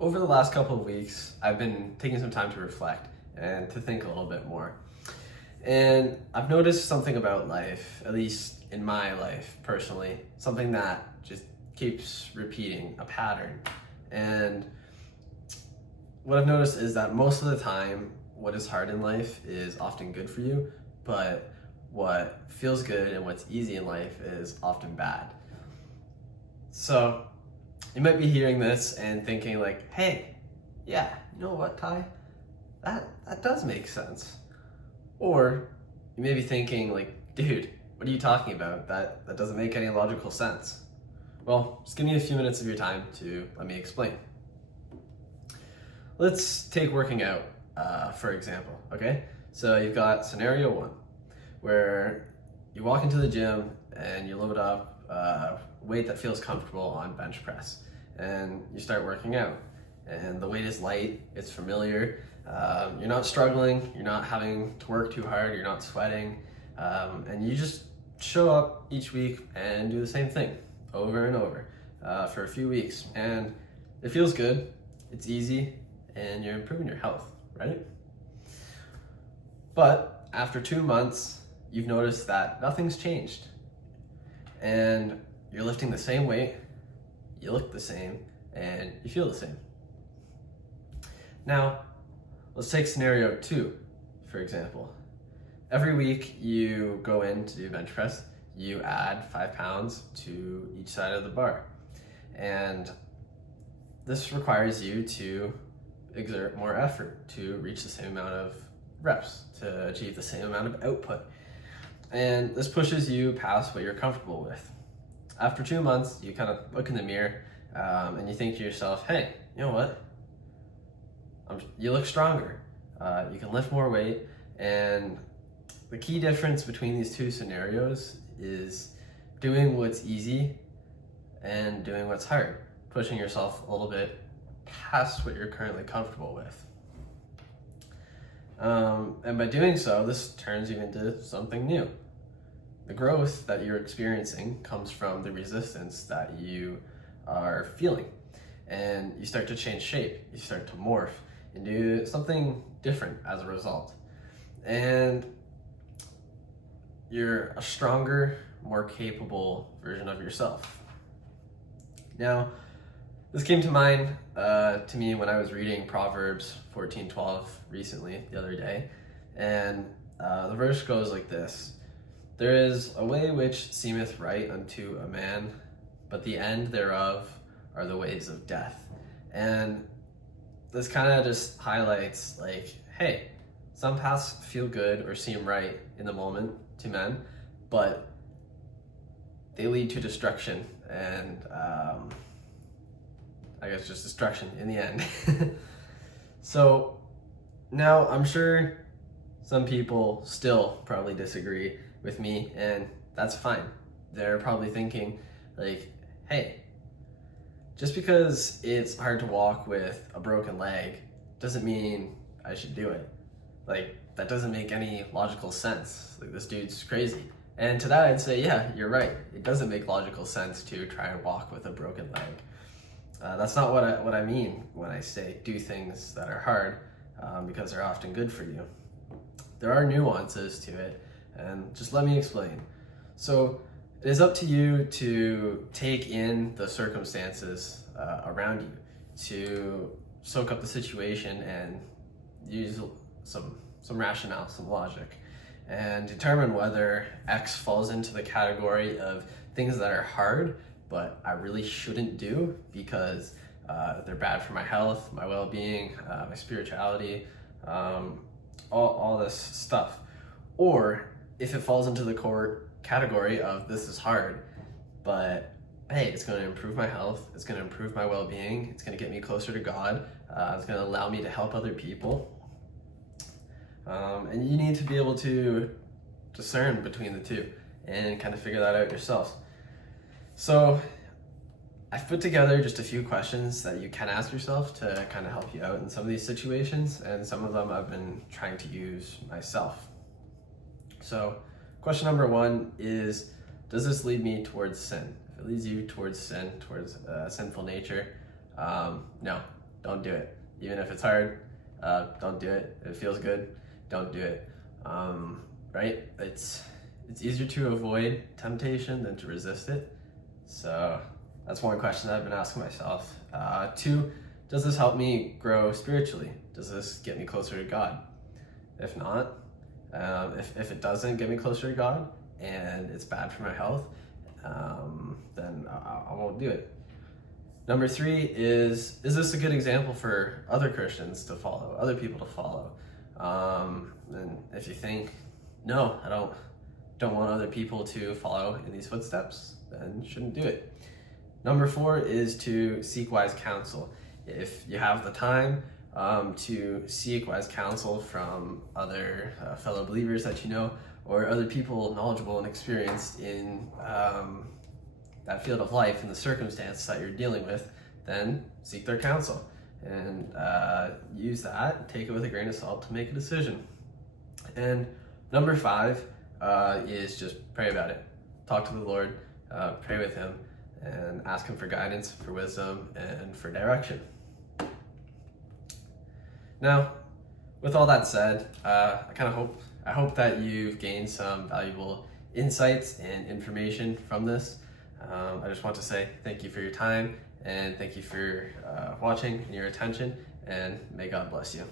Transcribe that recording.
Over the last couple of weeks, I've been taking some time to reflect and to think a little bit more. And I've noticed something about life, at least in my life personally, something that just keeps repeating, a pattern. And what I've noticed is that most of the time, what is hard in life is often good for you, but what feels good and what's easy in life is often bad. So you might be hearing this and thinking like, hey, yeah, you know what, Ty? That does make sense. Or you may be thinking like, dude, what are you talking about? That doesn't make any logical sense. Well, just give me a few minutes of your time to let me explain. Let's take working out, for example, okay? So you've got scenario one, where you walk into the gym and you load up weight that feels comfortable on bench press, and you start working out. And the weight is light, it's familiar, you're not struggling, you're not having to work too hard, you're not sweating, and you just show up each week and do the same thing over and over for a few weeks. And it feels good, it's easy, and you're improving your health, right? But after 2 months, you've noticed that nothing's changed. And you're lifting the same weight, you look the same, and you feel the same. Now, let's take scenario two, for example. Every week you go in to do bench press, you add 5 pounds to each side of the bar. And this requires you to exert more effort to reach the same amount of reps, to achieve the same amount of output. And this pushes you past what you're comfortable with. After 2 months, you kind of look in the mirror and you think to yourself, hey, you know what? You look stronger. You can lift more weight. And the key difference between these two scenarios is doing what's easy and doing what's hard, pushing yourself a little bit past what you're currently comfortable with. And by doing so, this turns you into something new. The growth that you're experiencing comes from the resistance that you are feeling. And you start to change shape, you start to morph into something different as a result. And you're a stronger, more capable version of yourself. Now, this came to mind to me when I was reading Proverbs 14:12 recently, the other day. And the verse goes like this: there is a way which seemeth right unto a man, but the end thereof are the ways of death. And this kind of just highlights like, hey, some paths feel good or seem right in the moment to men, but they lead to destruction and I guess just destruction in the end. So now I'm sure some people still probably disagree with me, and that's fine. They're probably thinking like, hey, just because it's hard to walk with a broken leg doesn't mean I should do it. Like, that doesn't make any logical sense. Like, this dude's crazy. And to that I'd say, yeah, you're right. It doesn't make logical sense to try and walk with a broken leg. That's not what I mean when I say do things that are hard, because they're often good for you. There are nuances to it, and just let me explain. So it is up to you to take in the circumstances around you, to soak up the situation and use some rationale, some logic, and determine whether X falls into the category of things that are hard but I really shouldn't do because they're bad for my health, my well-being, my spirituality, all this stuff. Or if it falls into the core category of this is hard, but hey, it's going to improve my health, it's going to improve my well-being, it's going to get me closer to God, it's going to allow me to help other people. And you need to be able to discern between the two and kind of figure that out yourself. So I've put together just a few questions that you can ask yourself to kind of help you out in some of these situations, and some of them I've been trying to use myself. So question number one is, does this lead me towards sin? If it leads you towards sin, towards sinful nature, no, don't do it. Even if it's hard, don't do it. If it feels good, don't do it. Right? It's easier to avoid temptation than to resist it. So that's one question I've been asking myself. 2, does this help me grow spiritually? Does this get me closer to God? If not, if it doesn't get me closer to God and it's bad for my health, then I won't do it. Number 3 is this a good example for other Christians to follow, other people to follow? And if you think, no, I don't want other people to follow in these footsteps, then you shouldn't do it. Number 4 is to seek wise counsel. If you have the time to seek wise counsel from other fellow believers that you know, or other people knowledgeable and experienced in that field of life and the circumstance that you're dealing with, then seek their counsel and use that, take it with a grain of salt to make a decision. And number 5 is just pray about it. Talk to the Lord, pray with him, and ask him for guidance, for wisdom, and for direction. Now, with all that said, I hope that you've gained some valuable insights and information from this. I just want to say thank you for your time, and thank you for watching and your attention, and may God bless you.